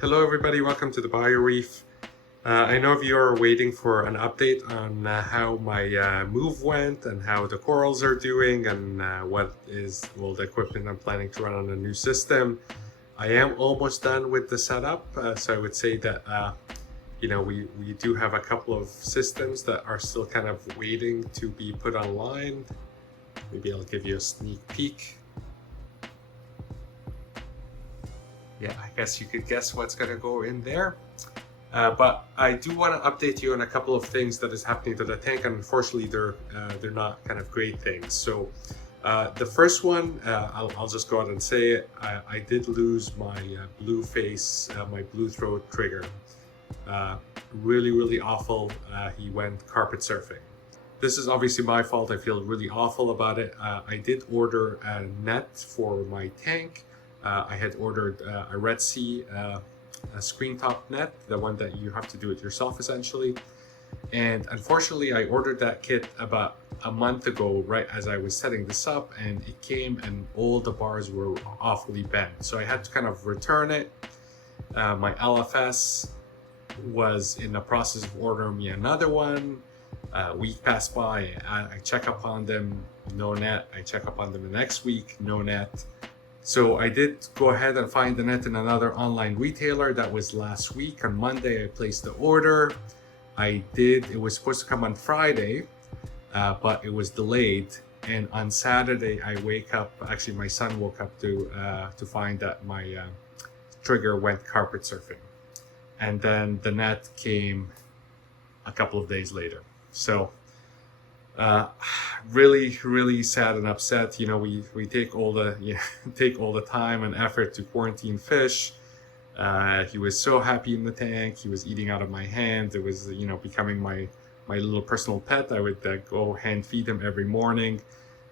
Hello everybody, welcome to the Reef. I know if you are waiting for an update on how my move went and how the corals are doing and what is all the equipment I'm planning to run on a new system. I am almost done with the setup, so I would say that we do have a couple of systems that are still kind of waiting to be put online. Maybe I'll give you a sneak peek. Yeah, I guess you could guess what's going to go in there. But I do want to update you on a couple of things that is happening to the tank, and unfortunately they're not kind of great things. So the first one, I'll just go out and say it. I did lose my blue face, my blue throat trigger. Really awful. He went carpet surfing. This is obviously my fault. I feel really awful about it. I did order a net for my tank. I had ordered a Red Sea a screen top net, the one that you have to do it yourself essentially. And unfortunately, I ordered that kit about a month ago, right as I was setting this up, and it came and all the bars were awfully bent. So I had to kind of return it. My LFS was in the process of ordering me another one. A week passed by, I check up on them, no net. I check up on them the next week, no net. So I did go ahead and find the net in another online retailer. That was last week. On Monday, I placed the order. It was supposed to come on Friday, but it was delayed. And on Saturday, I wake up, actually my son woke up to find that my trigger went carpet surfing. And then the net came a couple of days later. So really sad and upset. We take all the time and effort to quarantine fish. He was so happy in the tank. He was eating out of my hand. It was becoming my little personal pet. I would go hand feed him every morning,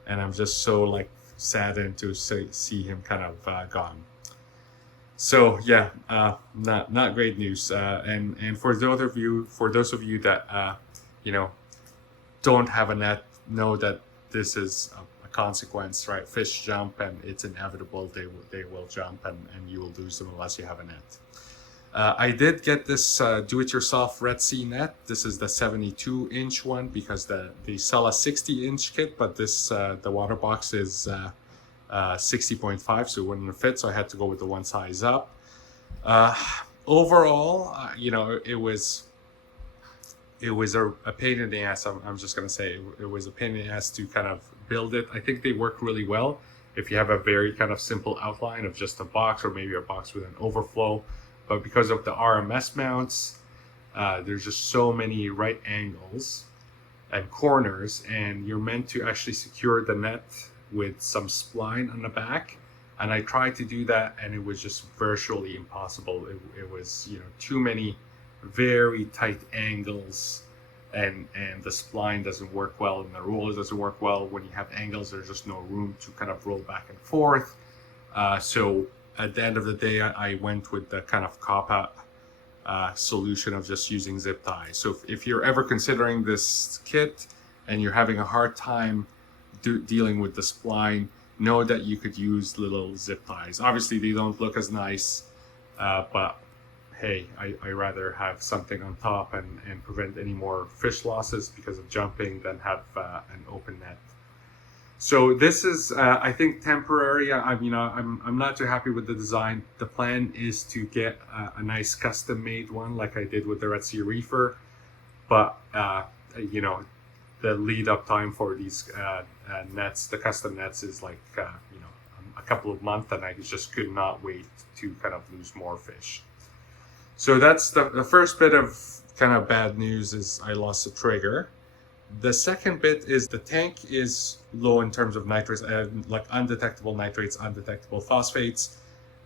and I'm just so saddened to see him kind of gone. So yeah, not great news. And for those of you that don't have a net, know that this is a consequence, right? Fish jump, and it's inevitable. They will jump, and you will lose them unless you have a net. I did get this do-it-yourself Red Sea net. This is the 72-inch one because they sell a 60-inch kit, but this the water box is 60.5, so it wouldn't fit. So I had to go with the one size up. Overall, it was a pain in the ass. I'm just going to say it was a pain in the ass to kind of build it. I think they work really well if you have a very kind of simple outline of just a box, or maybe a box with an overflow. But because of the RMS mounts, there's just so many right angles and corners, and you're meant to actually secure the net with some spline on the back. And I tried to do that, and it was just virtually impossible. It was too many very tight angles, and the spline doesn't work well, and the roller doesn't work well. When you have angles, there's just no room to kind of roll back and forth. So at the end of the day, I went with the kind of cop-out solution of just using zip ties. So if you're ever considering this kit and you're having a hard time dealing with the spline, know that you could use little zip ties. Obviously, they don't look as nice, but hey, I rather have something on top and prevent any more fish losses because of jumping than have an open net. So this is, I think, temporary. I'm not too happy with the design. The plan is to get a nice custom-made one, like I did with the Red Sea Reefer. But the lead-up time for these nets, the custom nets, is a couple of months, and I just could not wait to kind of lose more fish. So that's the first bit of kind of bad news, is I lost the trigger. The second bit is the tank is low in terms of nitrates, like undetectable nitrates, undetectable phosphates,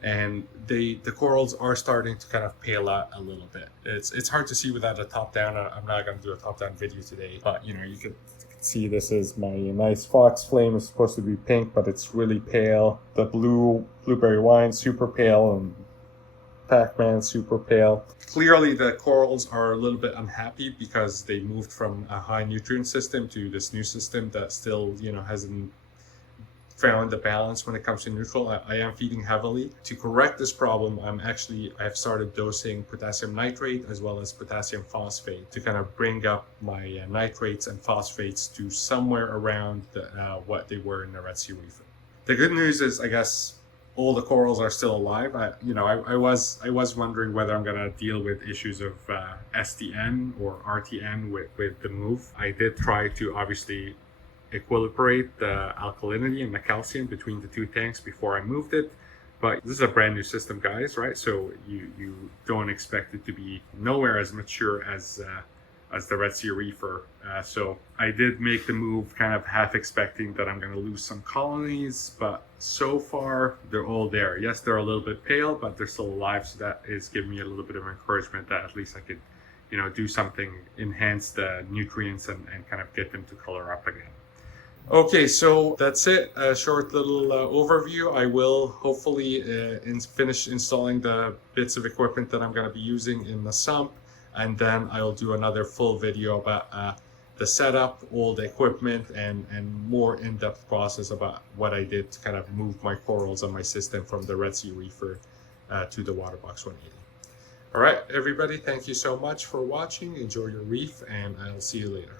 and the corals are starting to kind of pale out a little bit. It's hard to see without a top down. I'm not going to do a top down video today, but you could see this is my nice fox flame. Is supposed to be pink, but it's really pale. The blueberry wine, super pale, and Pac-Man, super pale. Clearly the corals are a little bit unhappy because they moved from a high nutrient system to this new system that still hasn't found the balance when it comes to neutral. I am feeding heavily. To correct this problem, I've started dosing potassium nitrate as well as potassium phosphate to kind of bring up my nitrates and phosphates to somewhere around what they were in the Red Sea reef. The good news is, I guess, all the corals are still alive. I was wondering whether I'm gonna deal with issues of STN or RTN with the move. I did try to obviously equilibrate the alkalinity and the calcium between the two tanks before I moved it, but this is a brand new system, guys, right? So you don't expect it to be nowhere as mature as the Red Sea reefer. So I did make the move kind of half expecting that I'm going to lose some colonies, but so far they're all there. Yes, they're a little bit pale, but they're still alive. So that is giving me a little bit of encouragement that at least I could, do something, enhance the nutrients and kind of get them to color up again. Okay, so that's it. A short little overview. I will hopefully finish installing the bits of equipment that I'm going to be using in the sump, and then I'll do another full video about the setup, all the equipment, and more in-depth process about what I did to kind of move my corals and my system from the Red Sea reefer to the Waterbox 180. All right, everybody, thank you so much for watching. Enjoy your reef, and I'll see you later.